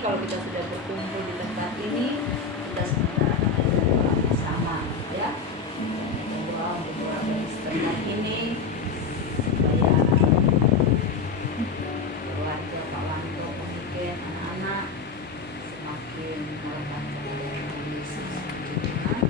kalau kita sudah berkumpul di tempat ini, kita sementara ada doa bersama, ya. Kita doa untuk keluarga di tempat ini supaya keluarga Pak Wanto, Pak Niken, anak-anak semakin mendapatkan Tuhan Yesus. Selanjutnya,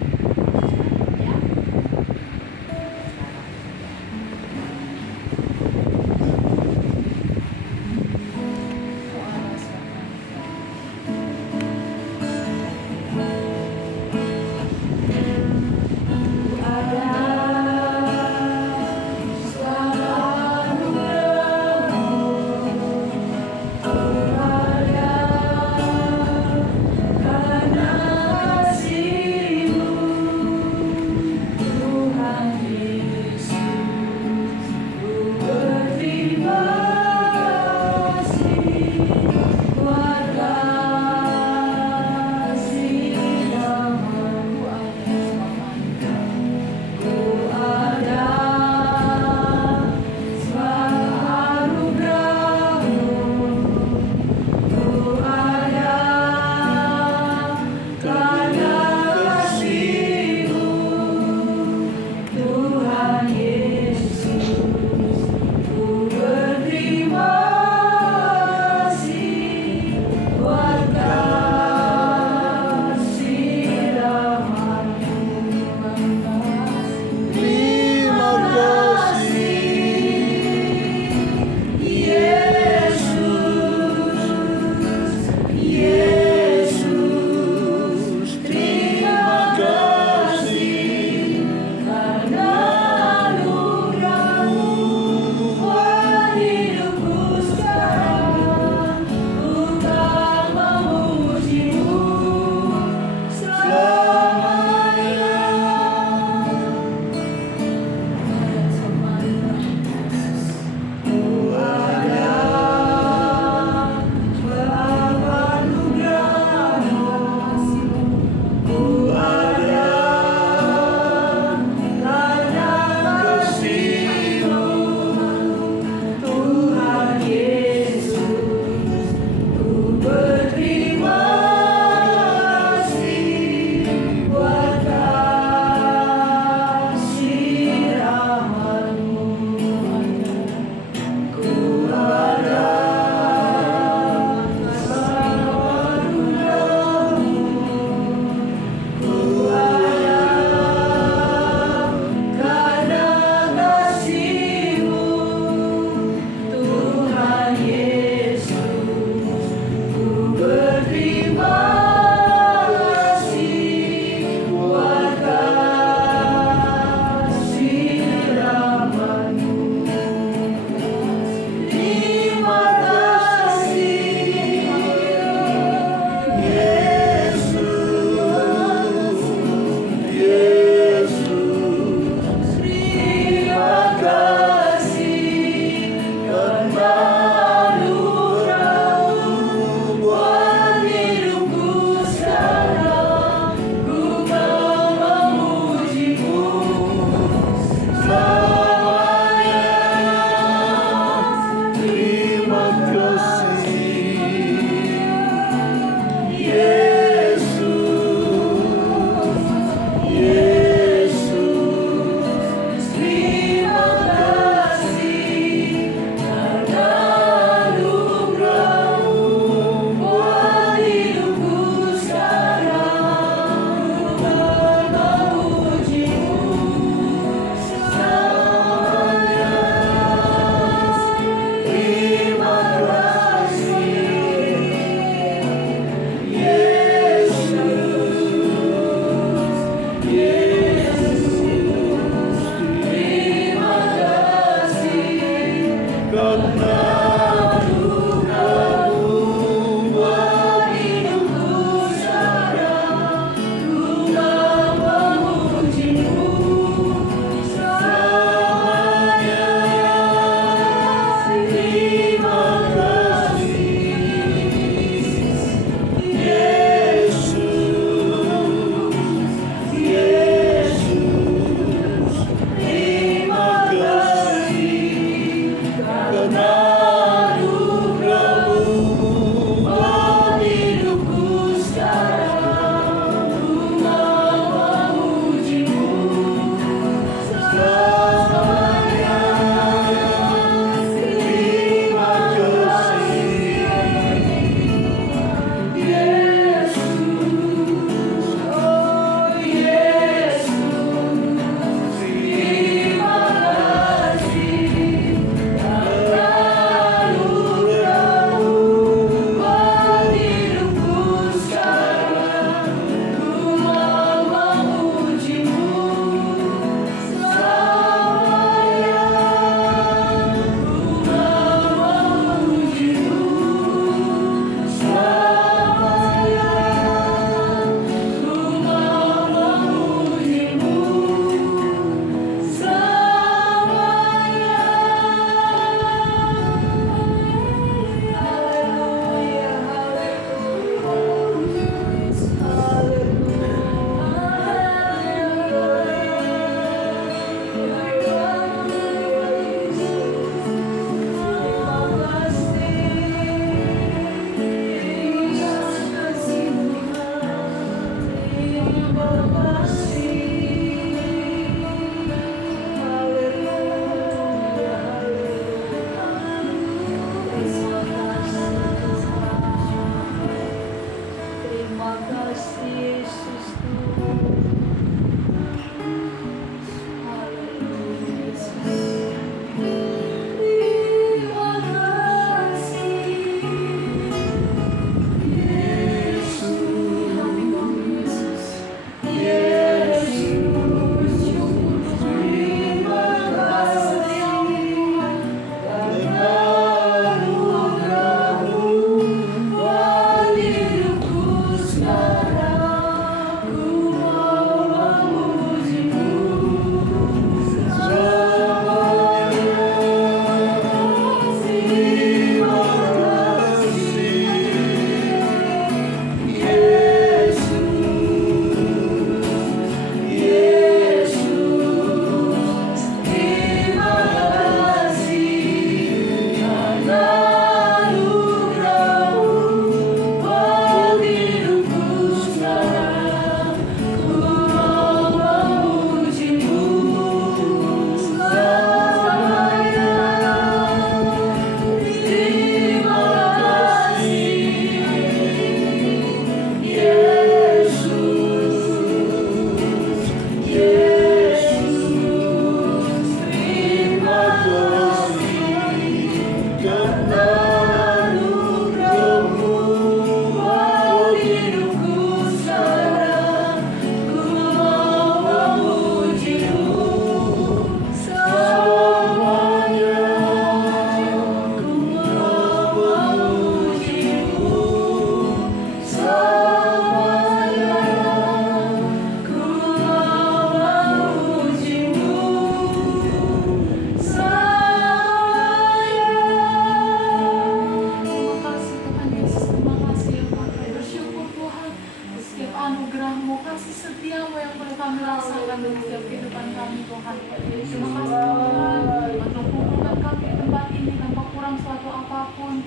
Tuhan. Terima kasih Tuhan untuk kumpulkan kami di tempat ini tanpa kurang suatu apapun.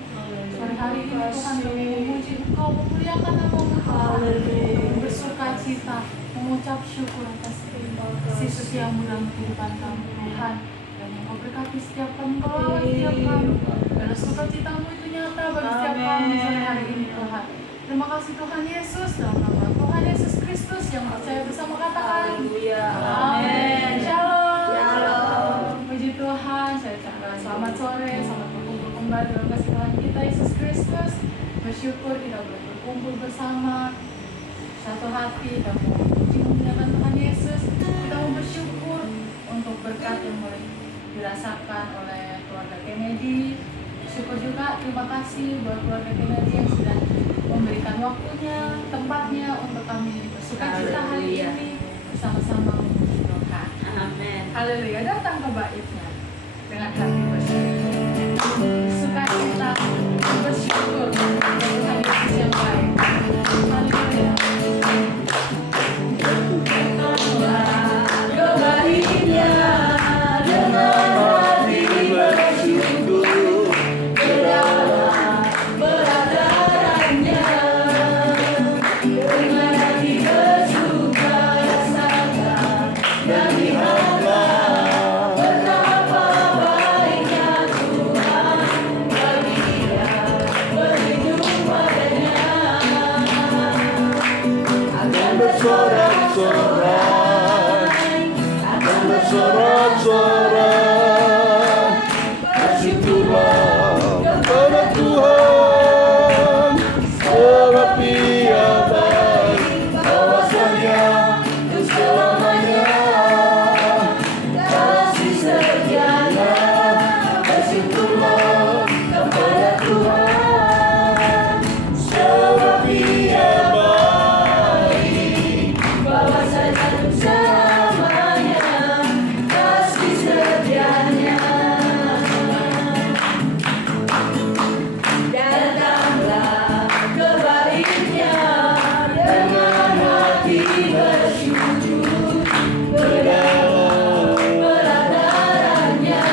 Sore hari ini Tuhan kami memuji Engkau, memuliakan nama-Mu Tuhan, bersuka cita, mengucap syukur atas kasih setiamu dalam kehidupan kami Tuhan. Dan Engkau berkati setiap kami, Engkau rawat setiap kami. Karena sukacitamu itu nyata bagi setiap kami sore hari ini Tuhan. Terima kasih Tuhan Yesus, dalam nama Tuhan Yesus Kristus yang percaya bersama katakan amin. Shalom. Puji Tuhan, saya ucapkan selamat sore, selamat berkumpul kembali dalam kasih Tuhan kita Yesus Kristus. Bersyukur kita boleh berkumpul bersama satu hati dan memuji memuliakan Tuhan Yesus. Kita mau bersyukur untuk berkat yang boleh dirasakan oleh keluarga Kennedy. Syukur juga, terima kasih buat keluarga Kennedy yang sudah memberikan waktunya, tempatnya untuk kami bersuka cita hari ini bersama-sama memuji Tuhan. Amin. Haleluya. Datang ke baitnya dengan hati bersyukur, bersuka cita, bersyukur kepada Tuhan Yesus yang baik. Haleluya. Kebaiknya dengan hati bersyukur, berdoa beradarannya, dengan hati bersuka rasakan dan lihatlah betapa baiknya Tuhan bagi dia berhidup padanya. Akan bersorak-sorai, akan bersorak-sorai, bersyukurlah kepada Tuhan, sebab Dia baik, bahwasanya untuk selamanya kasih setianya. Bersyukurlah kepada Tuhan, sebab Dia baik, bahwasanya untuk selamanya kasih setianya. Datanglah kebaiknya dengan hati bersyukur, berdoa beradarannya,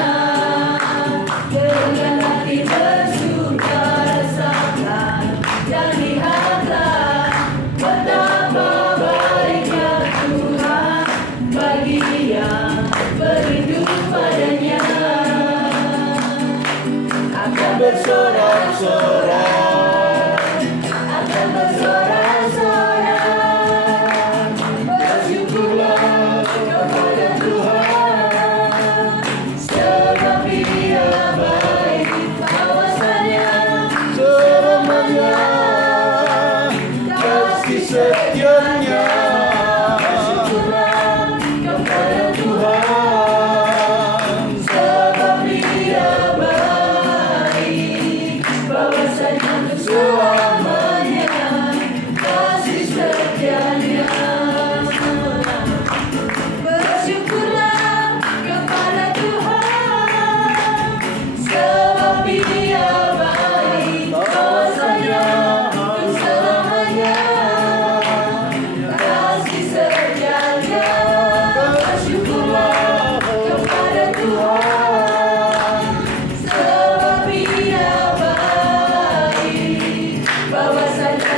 dengan hati bersuka rasakan dan lihatlah betapa baiknya Tuhan bagi yang berhidup padanya. Akan bersorak-sorai, akan bersorak-sorai, bersyukurlah kepada Tuhan, sebab Dia baik, bahwasanya selamanya kasih setianya. Bersyukurlah kepada Tuhan, sebab Dia baik, bahwasanya untuk selamanya kasih setianya. Bersyukurlah kepada Tuhan, sebab Dia baik, bahwasanya untuk selamanya kasih setianya. Bersyukurlah kepada Tuhan, sebab Dia baik, bahwasanya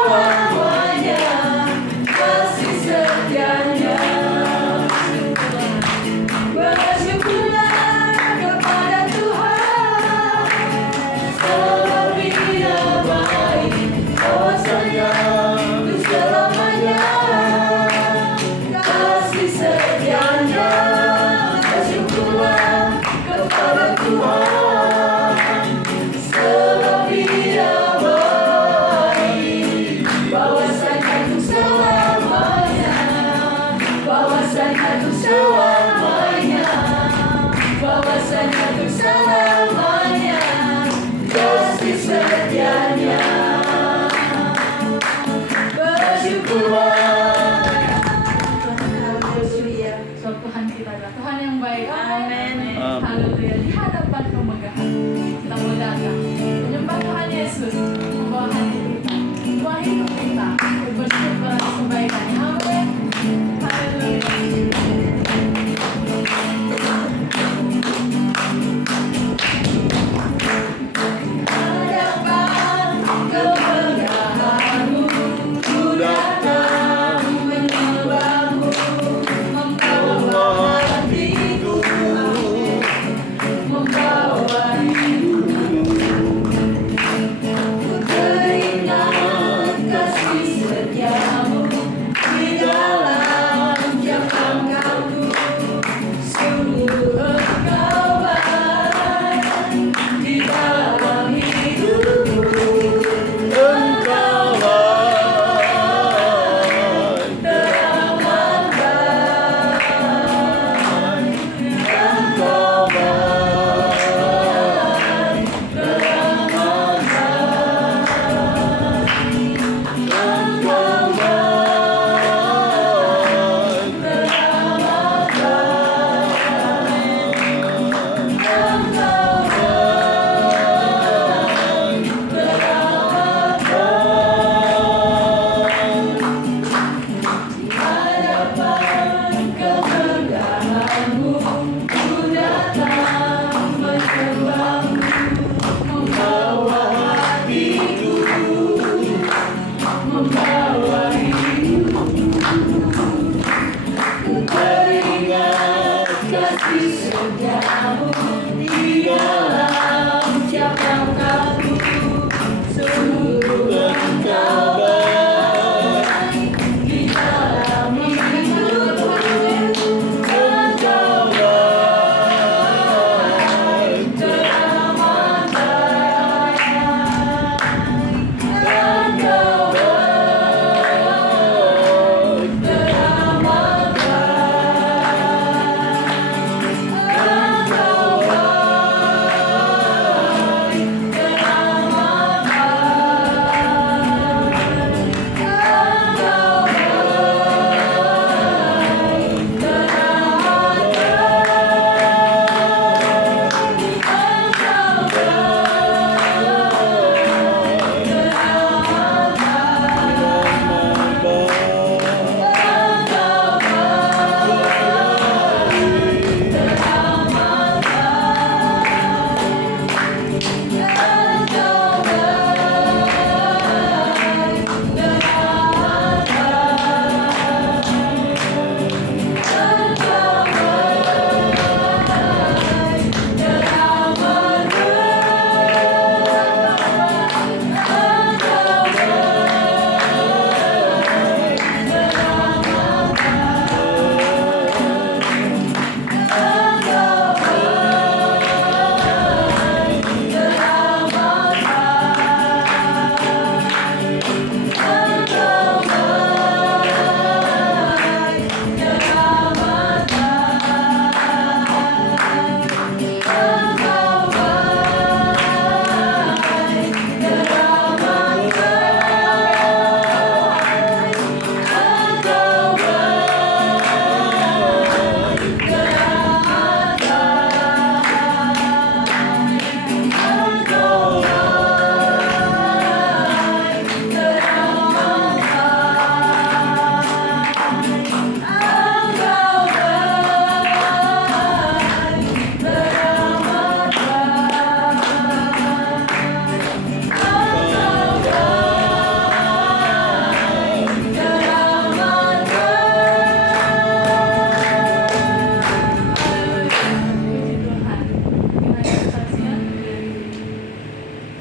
untuk selamanya kasih setianya. Bersyukurlah kepada Tuhan, sebab Dia baik, bahwasanya untuk selamanya kasih setianya. Bersyukurlah kepada Tuhan, sebab Dia baik, bahwasanya untuk selamanya, bahwasanya untuk selamanya, bahwasanya untuk selamanya kasih setianya. Bersyukurlah. Sebab Tuhan kita adalah Tuhan yang baik. Amin. Haleluya. Di hadapan kemegahan kita mau datang menyembah Tuhan Yesus, membawa hati kita, membawa hidup kita, bersyukur atas kebaikannya. Amin. Haleluya. kasih setiamu di dalam setiap langkahku, sungguh engkau baik di dalam hidupku. Engkau baik, teramat baik. Engkau baik, teramat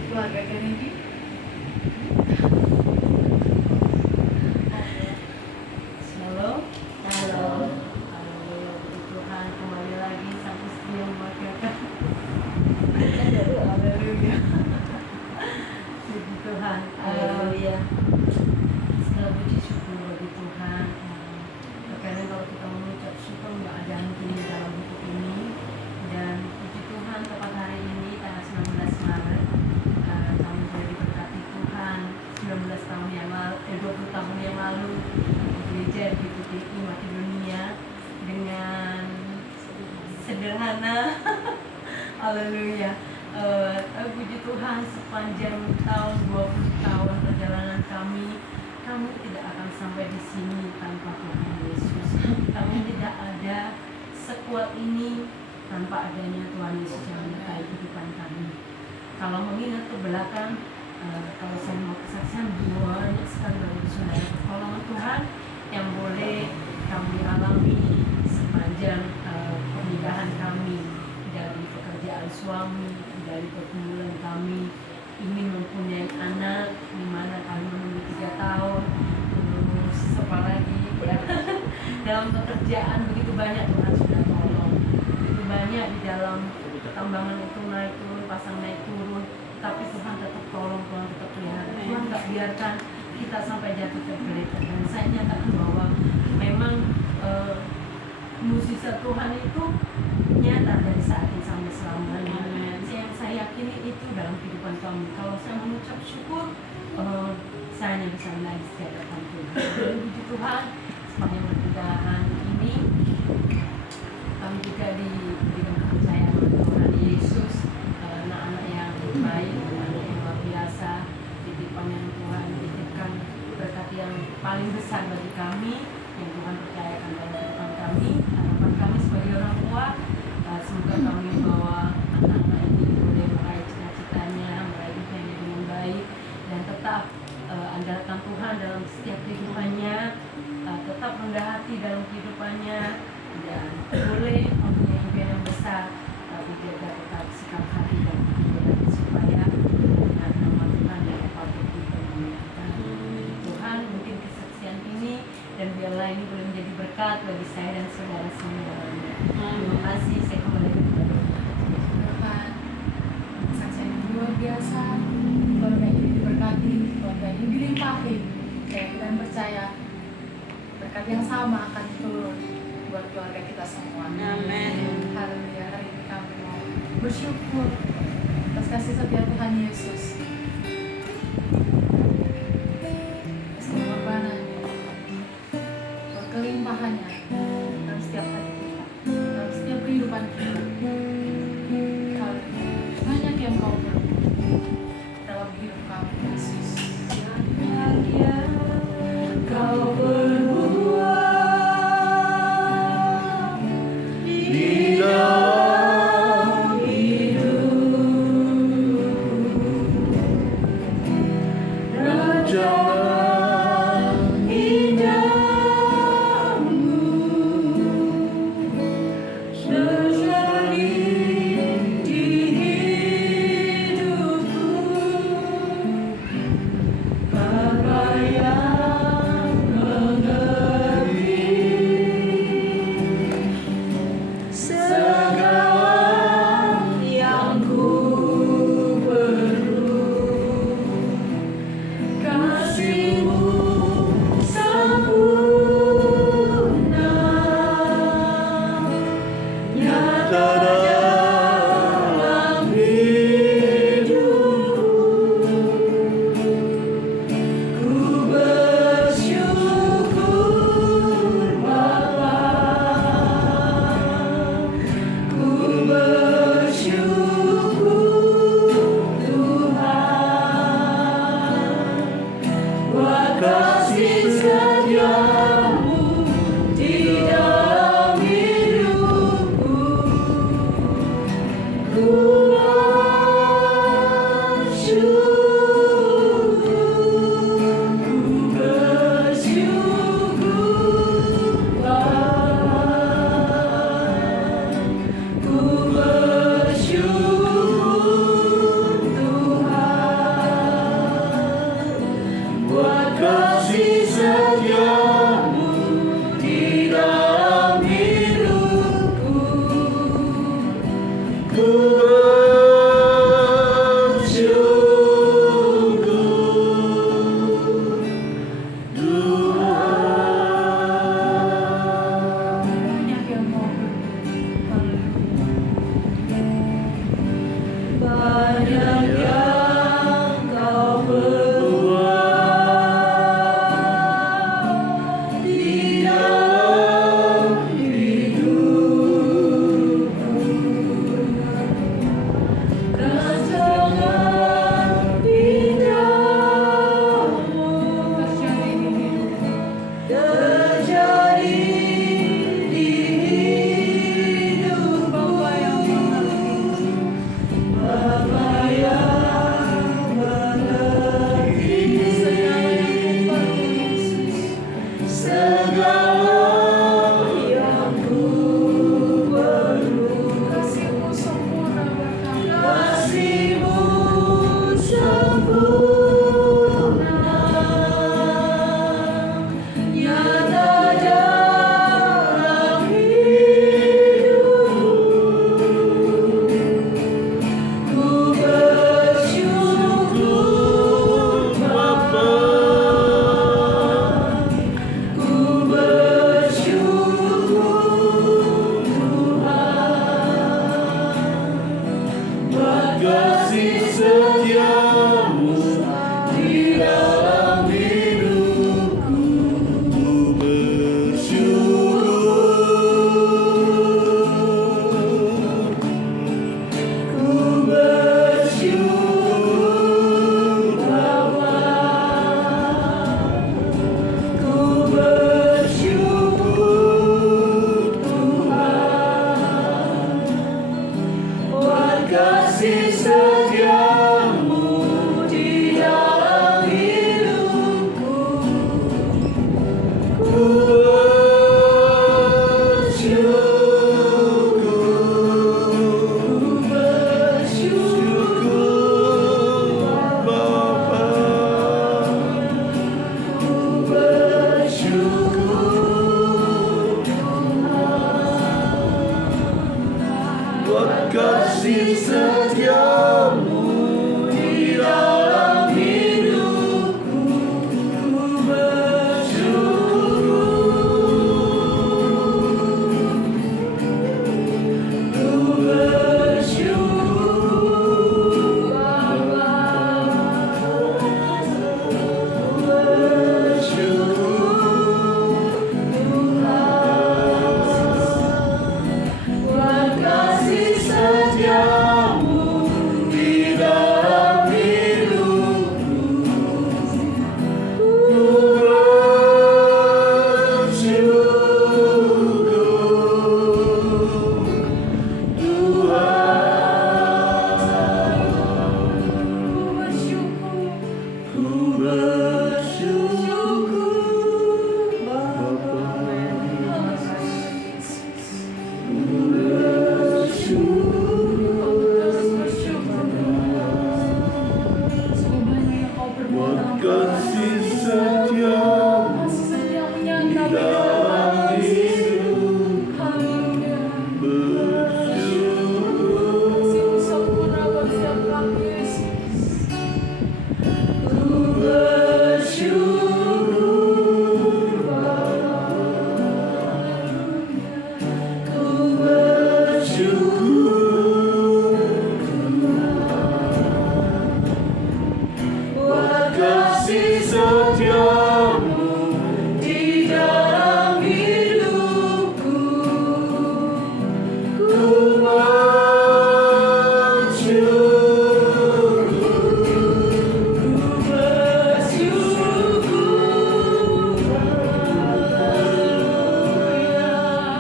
keluarga Kennedy. Halo. Halo. Haleluya, puji Tuhan, kembali lagi sang istri yang membahagiakan. Haleluya. Puji Tuhan. Haleluya. Segala puji syukur bagi Tuhan. Terkadang kalau kita mengucap syukur nggak ada hentinya dalam hidup ini. Dan puji Tuhan, tepat hari ini tanggal 19 Maret kami boleh diberkati Tuhan. 19 tahun yang lalu, 20 tahun yang lalu gereja di PTI Makedonia dengan sederhana. Haleluya. Puji Tuhan, sepanjang tahun 20 tahun perjalanan kami tidak akan sampai di sini tanpa Tuhan Yesus. Kami tidak ada sekuat ini tanpa adanya Tuhan Yesus yang menyertai kehidupan kami. Kalau mengingat ke belakang, kalau saya mau kesaksian, banyak sekali bagi saudara pertolongan Tuhan yang boleh kami alami sepanjang pernikahan kami, dari pekerjaan suami, dari pergumulan kami ingin mempunyai anak, di mana kami menunggu 3 tahun, terus apalagi ya, dalam pekerjaan begitu banyak Tuhan sudah tolong, begitu banyak di dalam pertambangan itu naik turun, pasang naik turun, tapi Tuhan tetap tolong, Tuhan tetap pelihara, Tuhan tak biarkan kita sampai jatuh tergeletak. Dan saya nyatakan bahwa memang mukjizat Tuhan itu nyata dari saat ini sampai selamanya. Saya yakini itu dalam kehidupan kami. Kalau saya mengucap syukur, saya hanya bisa menangis di hadapan Tuhan. Puji Tuhan, sepanjang pernikahan ini kami juga diberikan kepercayaan oleh Tuhan Yesus, anak-anak yang baik, anak yang luar biasa, titipan yang Tuhan titipkan, berkat yang paling besar bagi kami yang Tuhan percayakan dalam kehidupan kami. Harapan kami sebagai orang tua, semoga kami membawa anak-anak ini boleh meraih cita-citanya, meraih impiannya dengan baik, dan tetap andalkan Tuhan dalam setiap kehidupannya, tetap rendah hati dalam kehidupan keluarga ini dilimpahin. Dan percaya berkat yang sama akan turun buat keluarga kita semua. Amin. Haleluya. Hari ini kami mau bersyukur atas kasih setia Tuhan Yesus, atas pengorbanannya, buat kelimpahannya dalam setiap hati kita, dalam setiap kehidupan kita. Haleluya. Banyak yang kau berbuat dalam hidup kami, Yesus. Kau berbuat di dalam hidup, rancangan indahmu terjadi di hidupku. Bapa yang mengerti segala yang ku perlu, kasih-Mu sempurna nyata dalam hidupku. Ku bersyukur Bapa, ku bersyukur Tuhan, buat kasih setia-Mu di dalam hidupku. Ku bersyukur Tuhan, ku bersyukur Tuhan, buat kasih setia-Mu di dalam hidupku. Ku Banyak yang mau banyak yang Kau berbuat di dalam hidupku, rancangan indahmu terjadi di hidupku. Bapa yang mengerti segala yang ku perlu, kasih-Mu sempurna buat kami. kasih-Mu sempurna nyata dalam hidupku. Ku bersyukur Bapa, ku bersyukur Tuhan, buat kasih setia-Mu di dalam hidupku. Ku bersyukur, ku bersyukur Bapa, ku bersyukur Tuhan, buat kasih setia-Mu di dalam hidupku. Ku bersyukur Bapa, ku bersyukur Tuhan, buat kasih setia-Mu di dalam hidupku. kasih setiamu di dalam hidupku, bersyukur, ku bersyukur Bapa,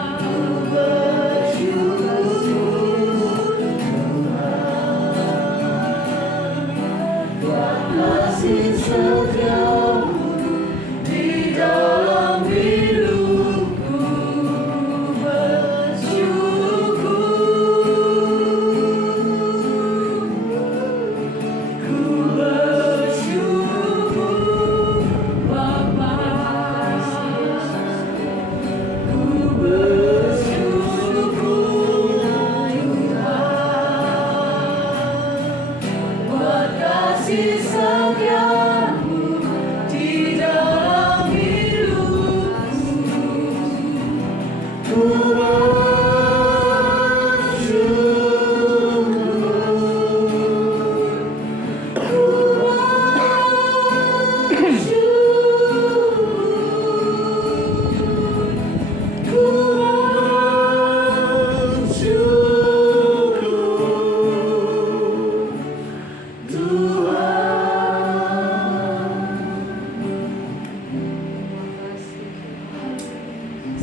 ku bersyukur buat kasih setiamu di dalam hidupku, ku bersyukur, ku bersyukur, buat kasih setiamu di dalam hidupku, ku bersyukur Bapa, ku bersyukur buat kasih setiamu di dalam hidupku, ku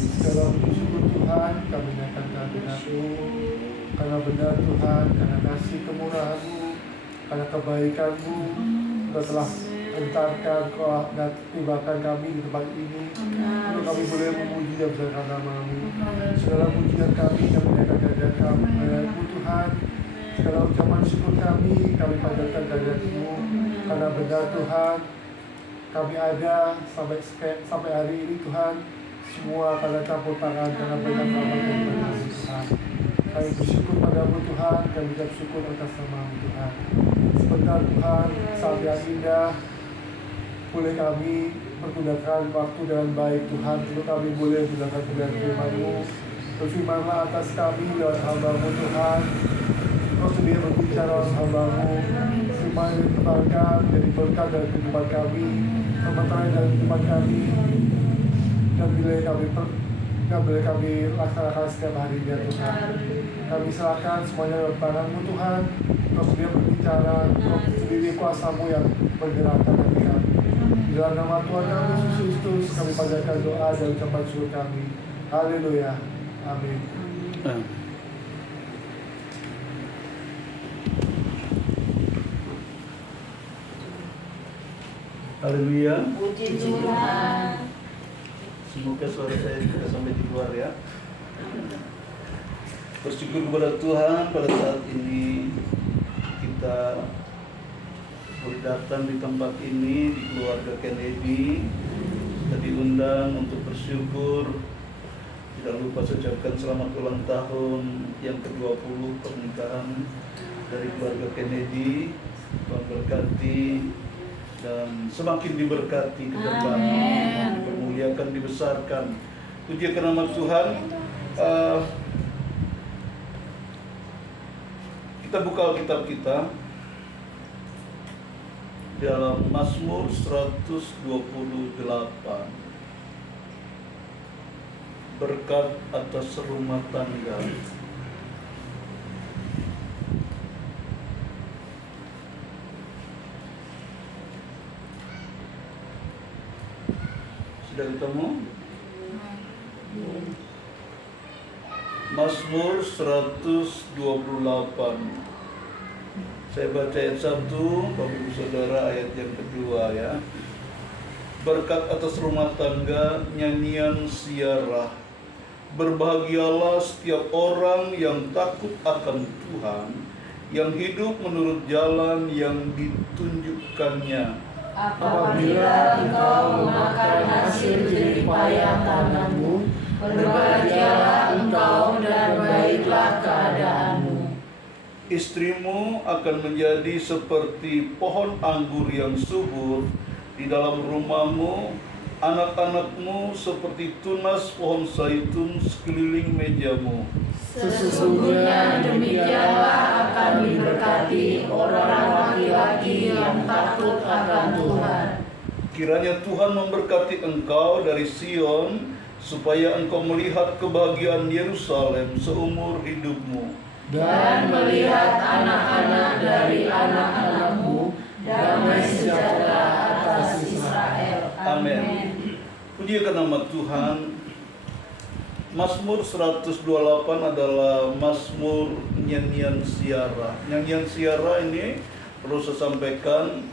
segala puji syukur Tuhan, kami naikkan kehadirat-Mu, karena benar Tuhan, karena kasih kemurahan-Mu, karena kebaikan-Mu, Engkau telah entarkan Kau dan tibakan kami di tempat ini, untuk kami boleh memuji dan besarkan nama-Mu. Segala pujian kami naikkan kehadirat kehadirat-Mu Tuhan, segala ucapan syukur kami panjatkan kehadirat-Mu, karena benar Tuhan, kami ada sampai hari ini Tuhan, semua karena campur tangan, karena banyak rahmat dari Tuhan. Kami bersyukur padamu Tuhan, kami bersyukur atas nama-Mu Tuhan. Sebentar Tuhan, saat yang indah, boleh kami menggunakan waktu dengan baik Tuhan, untuk kami boleh menggunakan firman-Mu. Berfirmanlah atas kami lewat hamba-Mu Tuhan. Kau sendiri berbicara lewat hamba-Mu. Firman yang ditebarkan jadi berkat dalam kehidupan kami, kementerian dalam kehidupan kami, dan bila kami laksanakan setiap harinya Tuhan. Kami serahkan semuanya dalam tangan-Mu Tuhan. Kau sendiri berbicara, Kau sendiri kuasa-Mu yang bergerakkan hati kami. Di dalam nama Tuhan kami Yesus Kristus, kami panjatkan doa dan ucapan syukur kami. Haleluya. Amin. Haleluya. Puji Tuhan. Semoga suara saya tidak sampai di luar ya. Bersyukur kepada Tuhan pada saat ini kita boleh datang di tempat ini di keluarga Kennedy. Kita diundang untuk bersyukur. Tidak lupa saya ucapkan selamat ulang tahun yang ke-20 pernikahan dari keluarga Kennedy. Tuhan berkati dan semakin diberkati ke depan, dipermuliakan, dibesarkan. Puji nama Tuhan. Kita buka Alkitab kita dalam Mazmur 128. Berkat atas rumah tangga. Sudah ketemu? Mazmur 128. Saya baca ayat 1, Bapak Ibu Saudara, ayat yang kedua ya. Berkat atas rumah tangga, nyanyian siarah. Berbahagialah setiap orang yang takut akan Tuhan, yang hidup menurut jalan yang ditunjukkannya. Apabila engkau memakan hasil jerih payah tanganmu, berbahagialah engkau dan baiklah keadaanmu. Istrimu akan menjadi seperti pohon anggur yang subur di dalam rumahmu, anak-anakmu seperti tunas pohon zaitun sekeliling mejamu. Sesungguhnya demikianlah akan diberkati orang laki-laki yang takut akan Tuhan. Kiranya Tuhan memberkati engkau dari Sion, supaya engkau melihat kebahagiaan Yerusalem seumur hidupmu. Dan melihat anak-anak dari anak-anakmu, damai sejahtera atas Israel. Amin. Pujikan nama Tuhan. Mazmur 128 adalah Mazmur nyanyian siara. Nyanyian siara ini perlu saya sampaikan,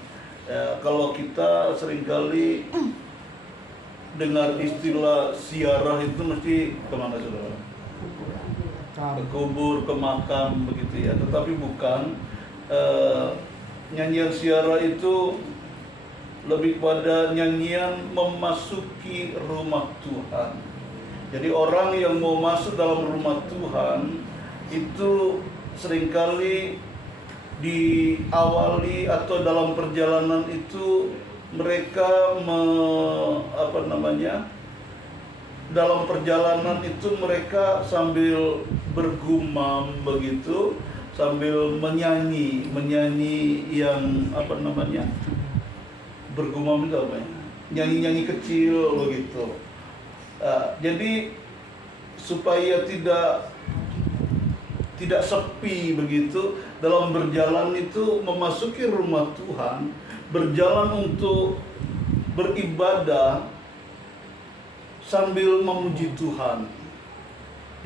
kalau kita seringkali dengar istilah siarah itu mesti kemana saudara? Ke kubur, ke makam begitu ya. Tetapi bukan. Nyanyian siara itu lebih pada nyanyian memasuki rumah Tuhan. Jadi orang yang mau masuk dalam rumah Tuhan itu seringkali diawali atau dalam perjalanan itu mereka dalam perjalanan itu mereka sambil bergumam begitu, sambil menyanyi yang bergumam itu apa ya? Nyanyi-nyanyi kecil begitu. Jadi supaya tidak sepi begitu dalam berjalan itu memasuki rumah Tuhan, berjalan untuk beribadah sambil memuji Tuhan.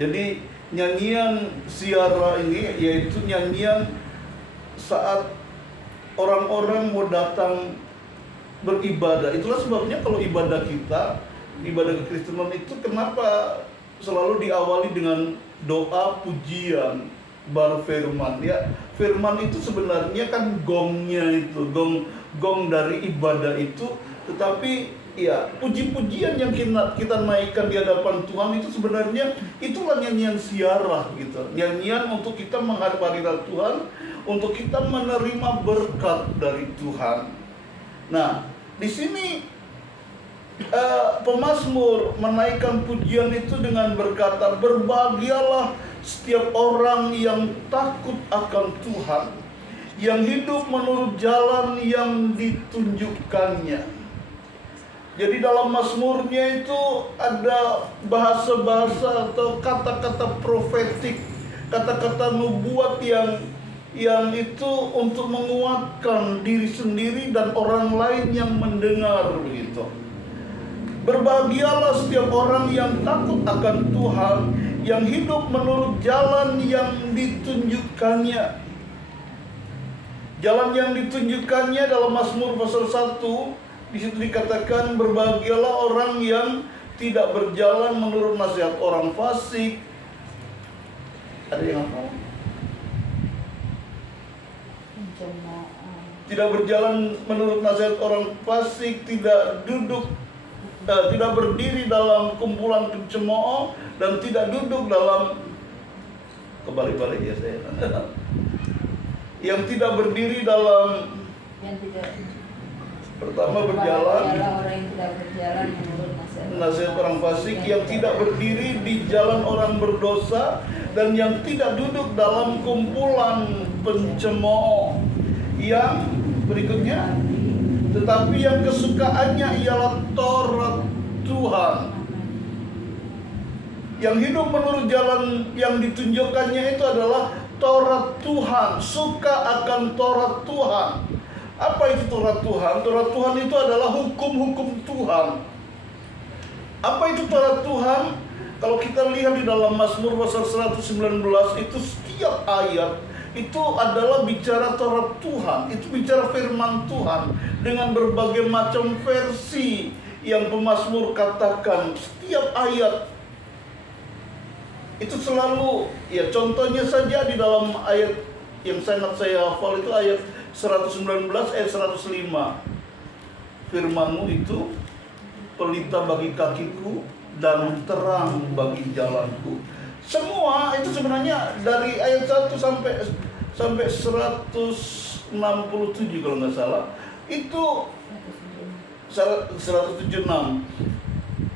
Jadi nyanyian siara ini yaitu nyanyian saat orang-orang mau datang beribadah. Itulah sebabnya kalau ibadah kekristenan itu kenapa selalu diawali dengan doa, pujian, baru firman ya. Firman itu sebenarnya kan gongnya itu, gong dari ibadah itu, tetapi ya puji-pujian yang kita naikkan di hadapan Tuhan itu sebenarnya itulah nyanyian siarah gitu. Nyanyian untuk kita menghadap hadirat Tuhan, untuk kita menerima berkat dari Tuhan. Nah, di sini pemazmur menaikkan pujian itu dengan berkata, berbahagialah setiap orang yang takut akan Tuhan, yang hidup menurut jalan yang ditunjukkannya. Jadi dalam mazmurnya itu ada bahasa-bahasa atau kata-kata profetik, kata-kata nubuat yang itu untuk menguatkan diri sendiri dan orang lain yang mendengar begitu. Berbahagialah setiap orang yang takut akan Tuhan, yang hidup menurut jalan yang ditunjukkannya. Jalan yang ditunjukkannya dalam Mazmur pasal 1, di situ dikatakan berbahagialah orang yang tidak berjalan menurut nasihat orang fasik. Ada yang apa? Tidak berjalan menurut nasihat orang fasik, tidak berdiri dalam kumpulan pencemooh, dan tidak duduk dalam kebalik-balik ya saya. Yang tidak berdiri dalam pertama berjalan orang yang tidak berjalan menurut nasihat orang fasik, yang tidak berdiri di jalan orang berdosa, dan yang tidak duduk dalam kumpulan pencemooh. Yang berikutnya, tetapi yang kesukaannya ialah Taurat Tuhan. Yang hidup menurut jalan yang ditunjukkannya itu adalah Taurat Tuhan, suka akan Taurat Tuhan. Apa itu Taurat Tuhan? Taurat Tuhan itu adalah hukum-hukum Tuhan. Apa itu Taurat Tuhan? Kalau kita lihat di dalam Mazmur pasal 119 itu setiap ayat itu adalah bicara Taurat Tuhan, itu bicara firman Tuhan dengan berbagai macam versi yang pemazmur katakan. Setiap ayat itu selalu, ya contohnya saja di dalam ayat yang sangat saya hafal itu ayat 119 ayat 105. Firman-Mu itu pelita bagi kakiku dan terang bagi jalanku. Semua itu sebenarnya dari ayat 1 sampai 167 kalau nggak salah. Itu 176.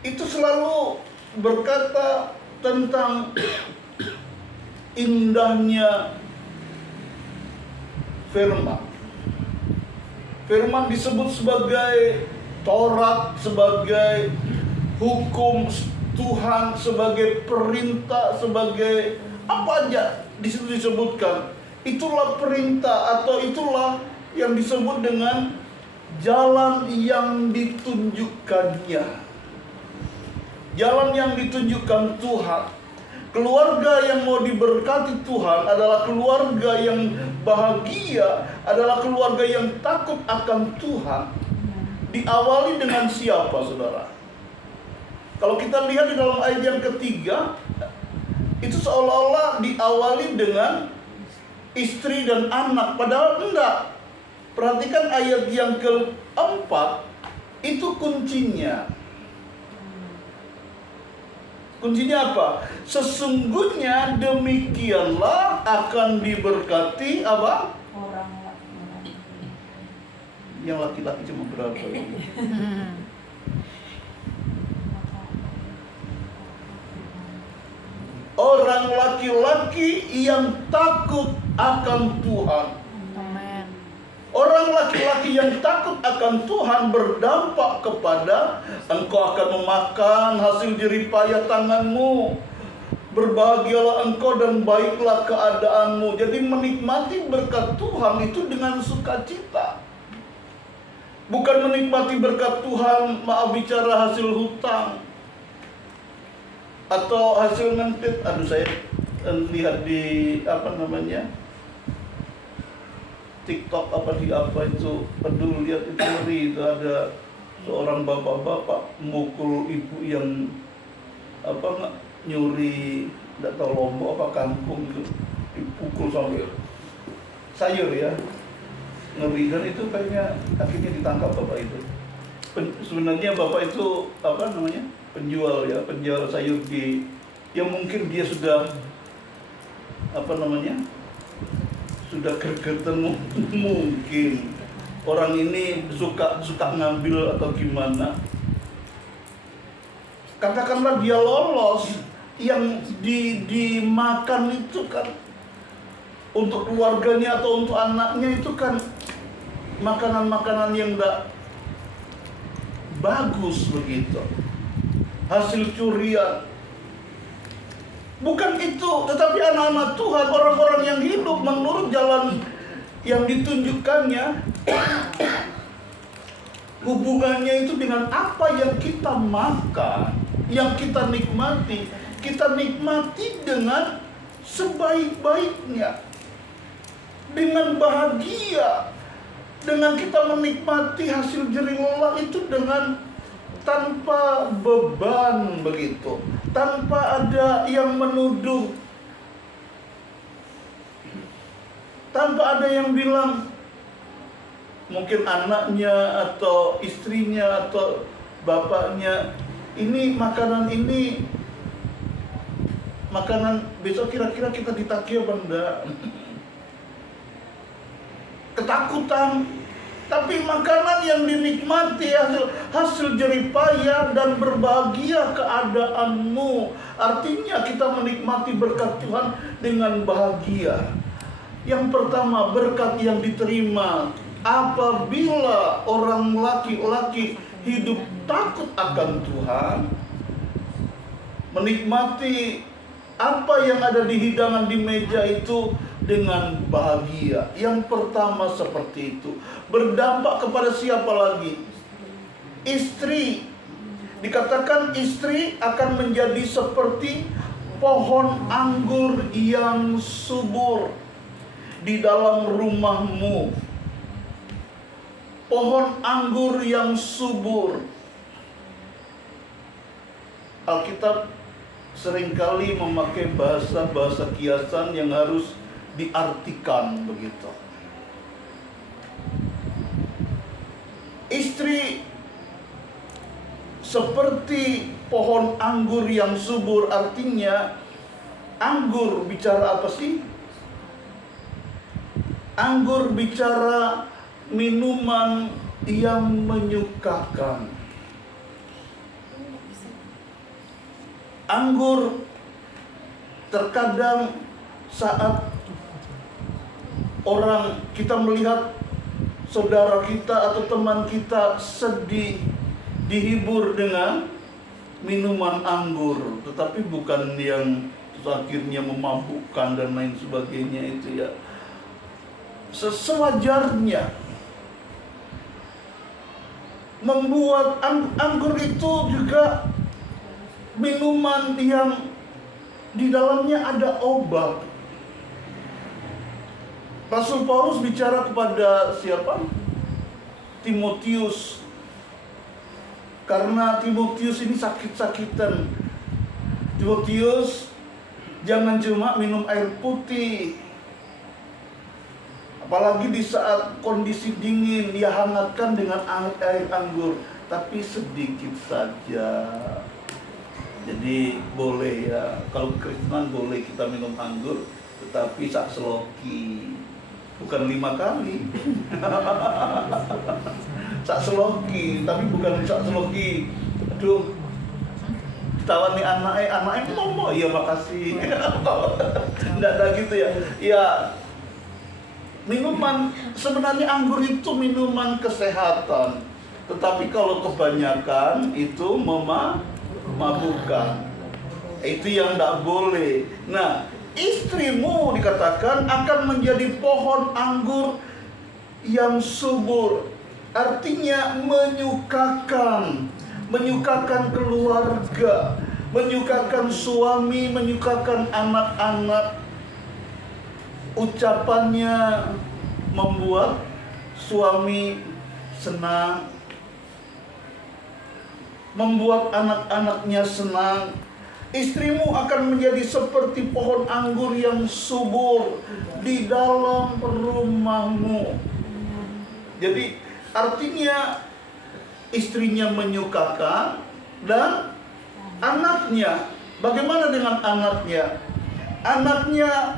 Itu selalu berkata tentang indahnya firman. Firman disebut sebagai Taurat, sebagai hukum Tuhan, sebagai perintah, sebagai apa aja di situ disebutkan. Itulah perintah atau itulah yang disebut dengan jalan yang ditunjukkannya. Jalan yang ditunjukkan Tuhan. Keluarga yang mau diberkati Tuhan adalah keluarga yang bahagia, adalah keluarga yang takut akan Tuhan. Diawali dengan siapa, saudara? Kalau kita lihat di dalam ayat yang ketiga, itu seolah-olah diawali dengan istri dan anak, padahal enggak. Perhatikan ayat yang keempat, itu kuncinya. Kuncinya apa? Sesungguhnya demikianlah akan diberkati apa? Orang laki-laki. Yang laki-laki cuma berapa? Orang laki-laki yang takut akan Tuhan. Amen. Orang laki-laki yang takut akan Tuhan berdampak kepada engkau akan memakan hasil jeripaya tanganmu. Berbahagialah engkau dan baiklah keadaanmu. Jadi menikmati berkat Tuhan itu dengan sukacita. Bukan menikmati berkat Tuhan, maaf bicara hasil hutang atau hasil ngentit. Aduh, saya lihat di TikTok apa di apa itu, aduh lihat itu ngeri. Itu ada seorang bapak-bapak memukul ibu yang nyuri, tidak tahu lombok apa kangkung itu, dipukul sampai sayur ya, ngeri. Dan itu kayaknya akhirnya ditangkap bapak itu. Sebenarnya bapak itu penjual sayur di, yang mungkin dia sudah sudah gregetan mungkin orang ini suka ngambil atau gimana. Katakanlah dia lolos, yang dimakan itu kan untuk keluarganya atau untuk anaknya itu kan makanan-makanan yang enggak bagus begitu, hasil curian. Bukan itu, tetapi anak-anak Tuhan, orang-orang yang hidup menurut jalan yang ditunjukkannya, hubungannya itu dengan apa yang kita makan, yang kita nikmati. Kita nikmati dengan sebaik-baiknya, dengan bahagia, dengan kita menikmati hasil jerih lelah itu dengan tanpa beban begitu, tanpa ada yang menuduh, tanpa ada yang bilang, mungkin anaknya atau istrinya atau bapaknya, ini makanan besok kira-kira kita ditagih apa enggak. Ketakutan. Tapi makanan yang dinikmati hasil jeripaya dan berbahagia keadaanmu. Artinya kita menikmati berkat Tuhan dengan bahagia. Yang pertama, berkat yang diterima apabila orang laki-laki hidup takut akan Tuhan, menikmati apa yang ada di hidangan di meja itu dengan bahagia. Yang pertama seperti itu. Berdampak kepada siapa lagi? Istri. Dikatakan istri akan menjadi seperti pohon anggur yang subur di dalam rumahmu. Pohon anggur yang subur. Alkitab seringkali memakai bahasa-bahasa kiasan yang harus diartikan begitu. Istri seperti pohon anggur yang subur, artinya anggur bicara apa sih? Anggur bicara minuman yang menyukakan. Anggur terkadang saat kita melihat saudara kita atau teman kita sedih, dihibur dengan minuman anggur, tetapi bukan yang akhirnya memabukkan dan lain sebagainya itu ya. Sewajarnya membuat anggur itu juga minuman yang di dalamnya ada obat. Rasul Paulus bicara kepada siapa? Timotius. Karena Timotius ini sakit-sakitan. Timotius, jangan cuma minum air putih. Apalagi di saat kondisi dingin, dia hangatkan dengan air anggur. Tapi sedikit saja. Jadi boleh ya, kalau Kristenan boleh kita minum anggur, tetapi sak seloki, bukan 5 kali. Sak seloki, tapi bukan sak seloki. Aduh, ditawani anaknya mau ya makasih. Nggak ada gitu ya. Ya, minuman sebenarnya anggur itu minuman kesehatan, tetapi kalau kebanyakan itu mabukkan. Itu yang tidak boleh. Nah, istrimu dikatakan akan menjadi pohon anggur yang subur. Artinya menyukakan keluarga, menyukakan suami, menyukakan anak-anak. Ucapannya membuat suami senang, membuat anak-anaknya senang. Istrimu akan menjadi seperti pohon anggur yang subur di dalam rumahmu. Jadi artinya istrinya menyukakan dan anaknya. Bagaimana dengan anaknya?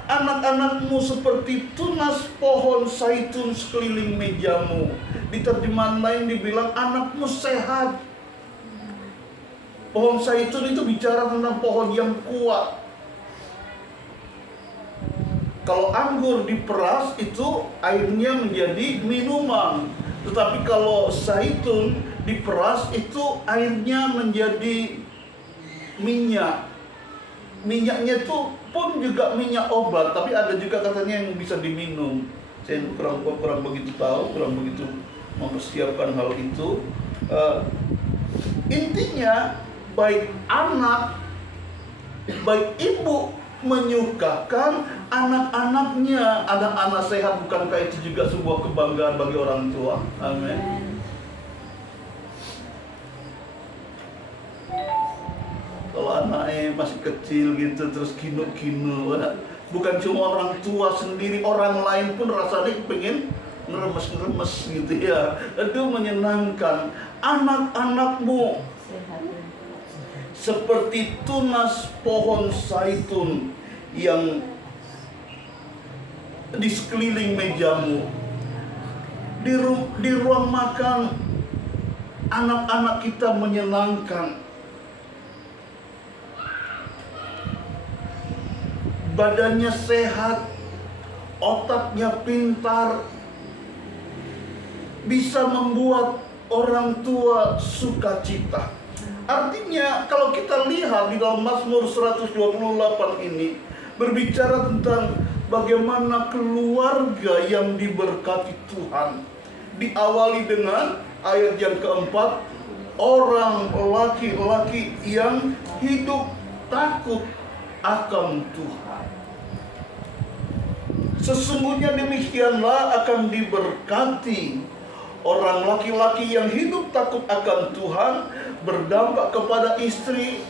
Anak-anakmu seperti tunas pohon zaitun sekeliling mejamu. Di terjemahan lain dibilang anakmu sehat. Pohon zaitun itu bicara tentang pohon yang kuat. Kalau anggur diperas itu airnya menjadi minuman. Tetapi kalau zaitun diperas itu airnya menjadi minyak. Minyaknya itu pun juga minyak obat, tapi ada juga katanya yang bisa diminum. Saya kurang begitu tahu, kurang begitu mempersiapkan hal itu. Intinya baik anak, baik ibu menyukakan anak-anaknya. Anak-anak sehat, bukankah itu juga sebuah kebanggaan bagi orang tua? Amin. Kalau anaknya masih kecil gitu terus kinu-kinu, bukan cuma orang tua sendiri, orang lain pun rasanya pengen ngeremes-ngeremes gitu ya. Itu menyenangkan. Anak-anakmu seperti tunas pohon zaitun yang di sekeliling mejamu. Di ruang makan anak-anak kita menyenangkan. Badannya sehat, otaknya pintar, bisa membuat orang tua sukacita. Artinya kalau kita lihat di dalam Mazmur 128 ini berbicara tentang bagaimana keluarga yang diberkati Tuhan. Diawali dengan ayat yang keempat, orang laki-laki yang hidup takut akan Tuhan. Sesungguhnya demikianlah akan diberkati orang laki-laki yang hidup takut akan Tuhan, berdampak kepada istri,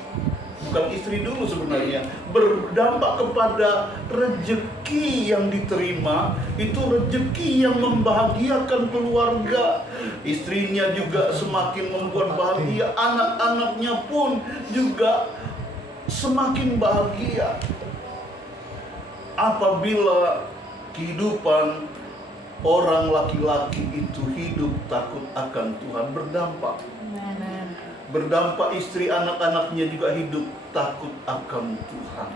bukan istri dulu sebenarnya, berdampak kepada rezeki yang diterima, itu rezeki yang membahagiakan keluarga. Istrinya juga semakin membuat bahagia, anak-anaknya pun juga semakin bahagia. Apabila kehidupan orang laki-laki itu hidup takut akan Tuhan, berdampak istri anak-anaknya juga hidup takut akan Tuhan.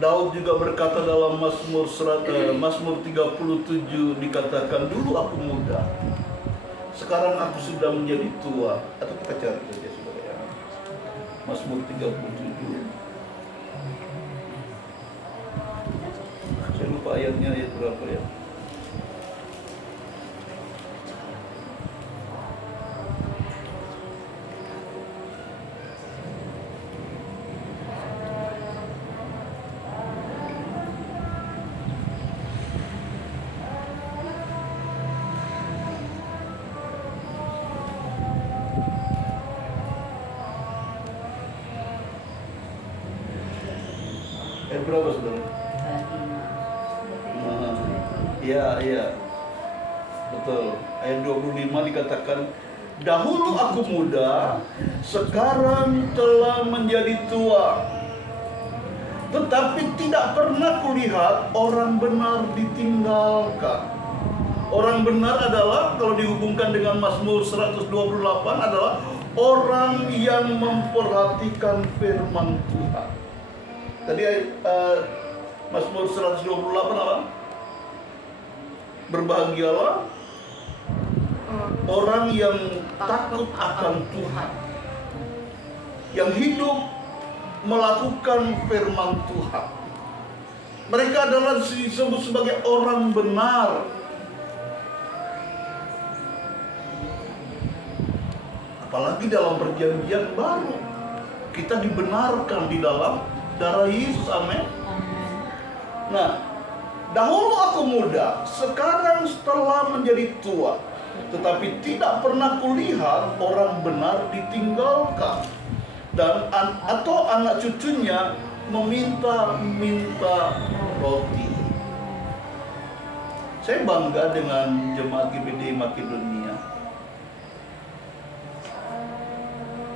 Daud juga berkata dalam Mazmur 37 dikatakan, dulu aku muda, sekarang aku sudah menjadi tua. Atau kita cari saja saudara ya. Mazmur 37. Saya lupa ayatnya, ayat berapa ya? Ayat berapa saudara? Iya, betul. Ayat 25 dikatakan, dahulu aku muda, sekarang telah menjadi tua, tetapi tidak pernah kulihat orang benar ditinggalkan. Orang benar adalah, kalau dihubungkan dengan Mazmur 128, adalah orang yang memperhatikan firman Tuhan. Tadi Mazmur 128 apa? Berbahagialah orang yang takut akan Tuhan, yang hidup melakukan firman Tuhan. Mereka adalah disebut sebagai orang benar. Apalagi dalam perjanjian baru, kita dibenarkan di dalam darah Yesus, amin. Nah, dahulu aku muda, sekarang setelah menjadi tua, tetapi tidak pernah kulihat orang benar ditinggalkan, dan atau anak cucunya meminta-minta roti. Saya bangga dengan jemaat GBD Makedonia.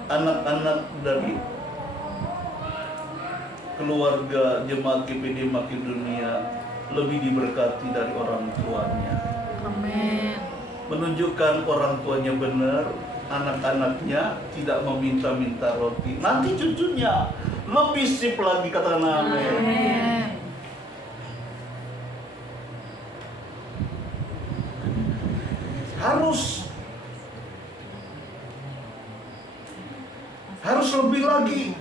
Anak-anak dari keluarga jemaat GBD Makedonia lebih diberkati dari orang tuanya. Amin. Menunjukkan orang tuanya benar, anak-anaknya tidak meminta-minta roti. Nanti cucunya lebih sip lagi, katakan amin. Harus lebih lagi.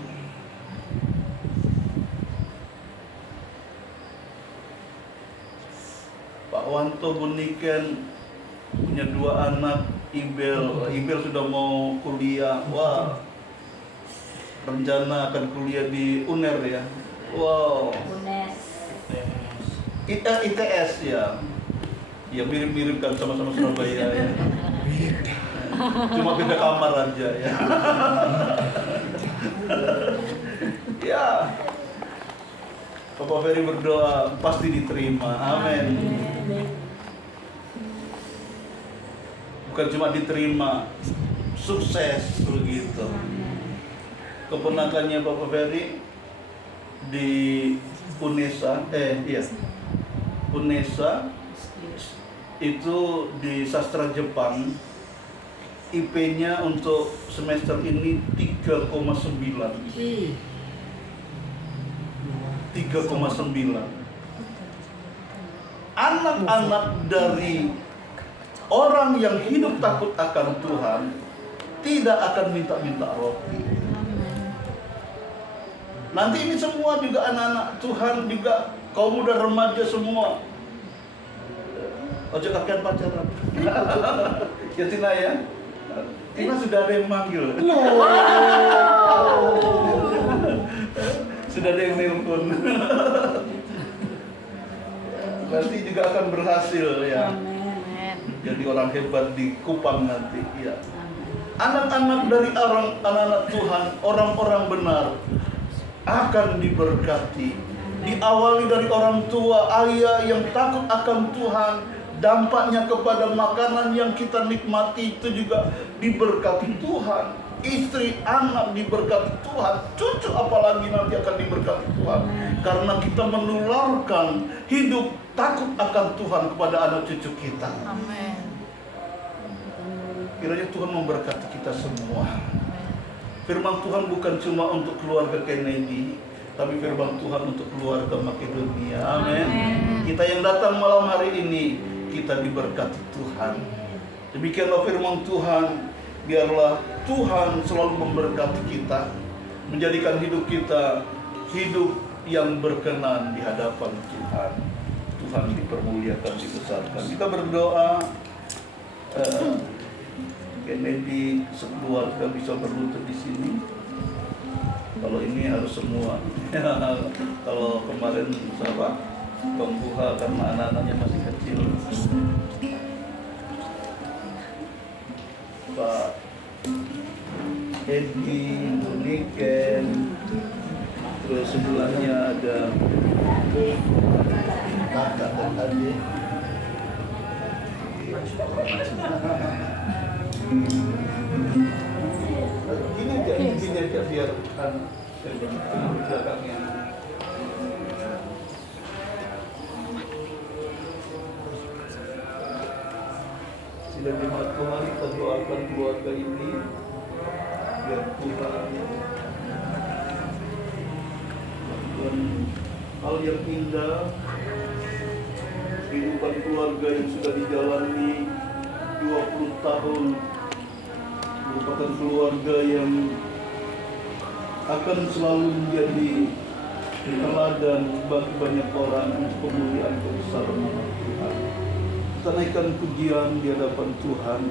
Pak Wanto Buniken punya 2 anak, Ibel sudah mau kuliah. Wah, rencana akan kuliah di UNER ya. Wow. ITS ya. Ya mirip-mirip kan, sama-sama Surabaya ya. Cuma beda kamar aja ya. Ya. Papa Ferry berdoa pasti diterima. Amin. Bukan cuma diterima, sukses begitu. Keponakannya Papa Ferry di UNESA, UNESA itu di sastra Jepang, IP-nya untuk semester ini 3,9. 3,9. Anak-anak dari orang yang hidup takut akan Tuhan tidak akan minta-minta roti. Nanti ini semua juga anak-anak Tuhan, juga kaum muda remaja semua. Ojo kakean pacaran. Ya Tina ya. Tina sudah ada yang manggil. Sudah ada yang nelpon. Nanti juga akan berhasil ya. Jadi orang hebat di Kupang nanti ya. Anak-anak dari anak-anak Tuhan, orang-orang benar akan diberkati. Diawali dari orang tua, ayah yang takut akan Tuhan, dampaknya kepada makanan yang kita nikmati itu juga diberkati Tuhan. Istri, anak diberkati Tuhan, cucu apalagi nanti akan diberkati Tuhan. Karena kita menularkan hidup takut akan Tuhan kepada anak cucu kita. Amin. Kiranya Tuhan memberkati kita semua. Firman Tuhan bukan cuma untuk keluarga Kennedy, tapi firman Tuhan untuk keluarga Makedonia. Amin. Kita yang datang malam hari ini, kita diberkati Tuhan. Demikianlah firman Tuhan. Biarlah Tuhan selalu memberkati kita, menjadikan hidup kita hidup yang berkenan di hadapan Tuhan. Tuhan dipermuliakan, dibesarkan. Kita berdoa. Kennedy sekeluarga bisa berlutut di sini. Kalau ini harus semua. Kalau kemarin sahabat Bang Buha karena anak-anaknya masih kecil. Pak Edi, Niken, terus sebelahnya ada kakak dan adik. Ini aja biar kan belakangnya. Sidang jemaat Tuhan, kita doakan keluarga ini biar Tuhan melakukan hal yang indah, kehidupan keluarga yang sudah dijalani 20 tahun, merupakan keluarga yang akan selalu menjadi teladan bagi banyak orang untuk kemuliaan kebesaran nama Tuhan. Kita naikkan pujian di hadapan Tuhan.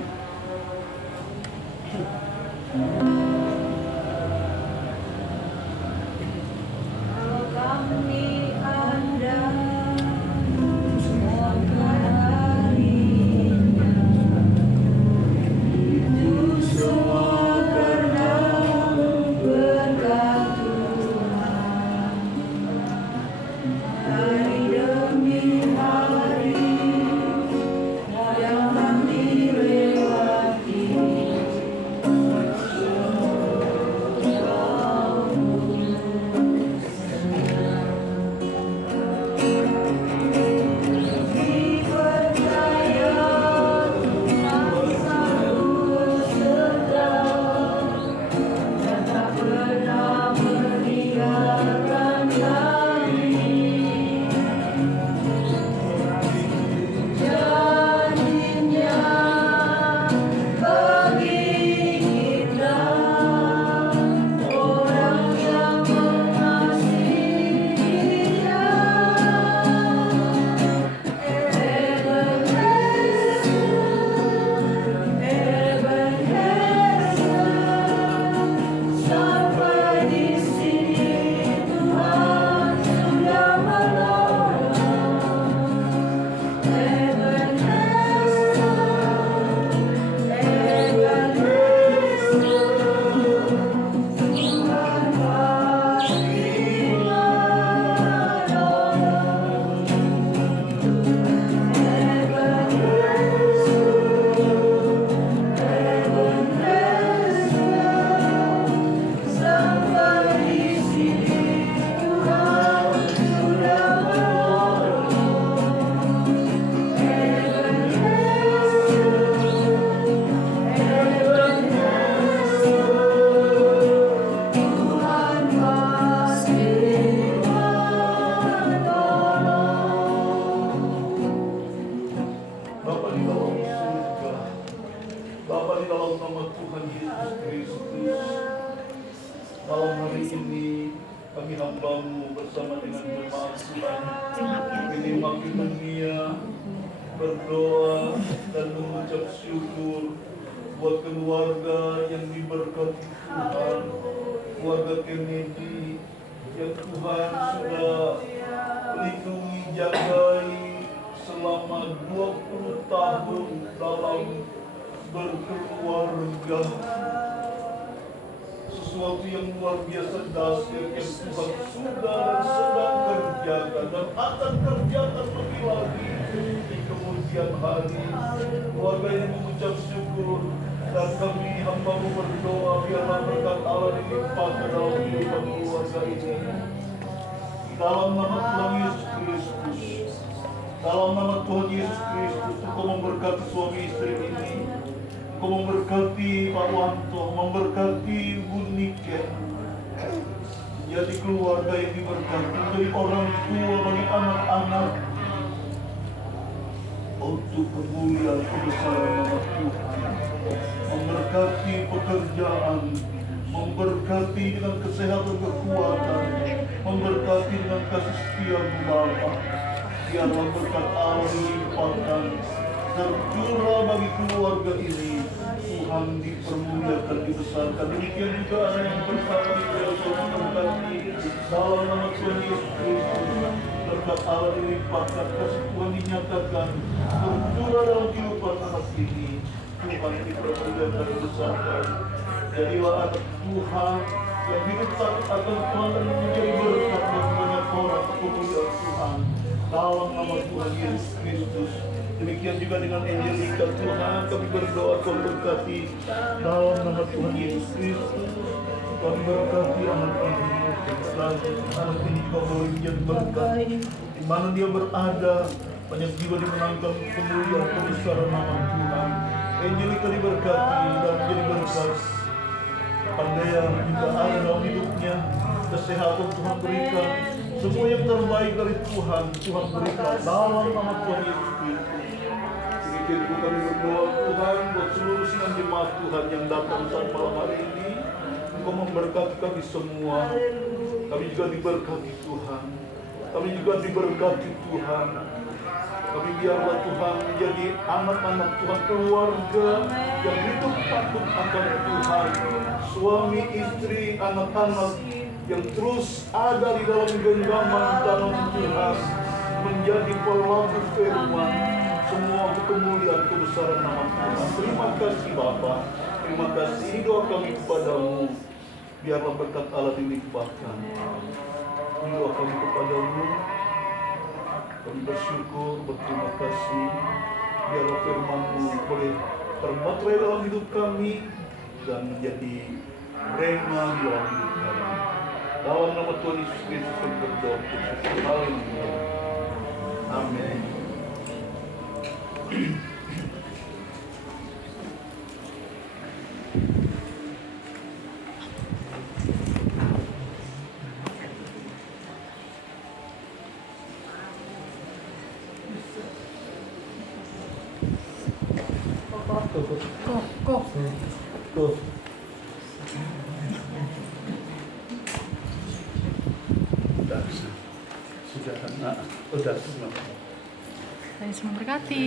Malam hari ini kami hamba-Mu bersama dengan jemaat Tuhan ini Makedonia berdoa dan mengucap syukur buat keluarga yang diberkati Tuhan, keluarga Kennedy yang Tuhan sudah lindungi, jagai selama 20 tahun dalam berkeluarga. Sesuatu yang luar biasa dahsyat yang Tuhan sudah dan sedang kerjakan dan akan kerjakan lebih lagi di kemudian hari. Keluarga ini mengucap syukur dan kami hamba-Mu berdoa biarlah berkat Allah dilimpahkan dalam kehidupan keluarga ini. Dalam nama Tuhan Yesus Kristus, dalam nama Tuhan Yesus Kristus, Engkau memberkati suami istri ini. Engkau memberkati Pak Wanto, memberkati Bu Niken. Jadi keluarga yang diberkati, jadi orang tua bagi anak-anak. Untuk kemuliaan kebesaran nama Tuhan. Memberkati pekerjaan, memberkati dengan kesehatan kekuatan, memberkati dengan kasih setia Bapa. Biarlah berkat Allah dilimpahkan tercurah bagi keluarga ini. Tuhan dipermuliakan, dibesarkan. Demikian juga ada yang bersama di dalam memberkati dalam nama Tuhan Yesus Kristus. Berkat Allah dilimpahkan, kasih Tuhan dinyatakan tercurah dalam kehidupan anak ini. Tuhan dipermuliakan, dibesarkan. Jadilah anak Tuhan yang hidup takut akan Tuhan dan menjadi berkat bagi banyak orang kemuliaan Tuhan. Dalam nama Tuhan Yesus Kristus. Demikian juga dengan Angelika, Tuhan kami berdoa Kau berkati dalam nama Tuhan Yesus Kristus. Kami berkati anak ini dan anak ini juga boleh menjadi berkat di mana dia berada. Banyak jiwa dimenangkan kemuliaan kebesaran nama Tuhan. Angelika diberkati dan menjadi berkat. Pandaian juga ada dalam hidupnya. Kesehatan Tuhan berikan. Semua yang terbaik dari Tuhan, Tuhan berikan dalam nama Tuhan Yesus Kristus. Demikian juga kami berdoa Tuhan buat seluruh sinan jemaat Tuhan yang datang saat malam hari ini. Engkau memberkati kami semua. Kami juga diberkati Tuhan. Kami juga diberkati Tuhan. Kami biarlah Tuhan menjadi anak-anak Tuhan, keluarga yang hidup takut akan Tuhan. Suami, istri, anak-anak yang terus ada di dalam genggaman dalam Tuhan, menjadi pelaku firman. Semua kemuliaan kebesaran nama Tuhan. Terima kasih Bapa. Terima kasih. Ini doa kami kepadamu. Biarlah berkat Allah dilimpahkan. Ini doa kami kepadamu. Kami bersyukur, berterima kasih. Biarlah firman-Mu boleh termaterai dalam hidup kami dan menjadi rema di dalam hidup kami. Dalam nama Tuhan Yesus Kristus kami berdoa. Haleluya. Amin. Tuh. Sudah. Tuhan Yesus memberkati.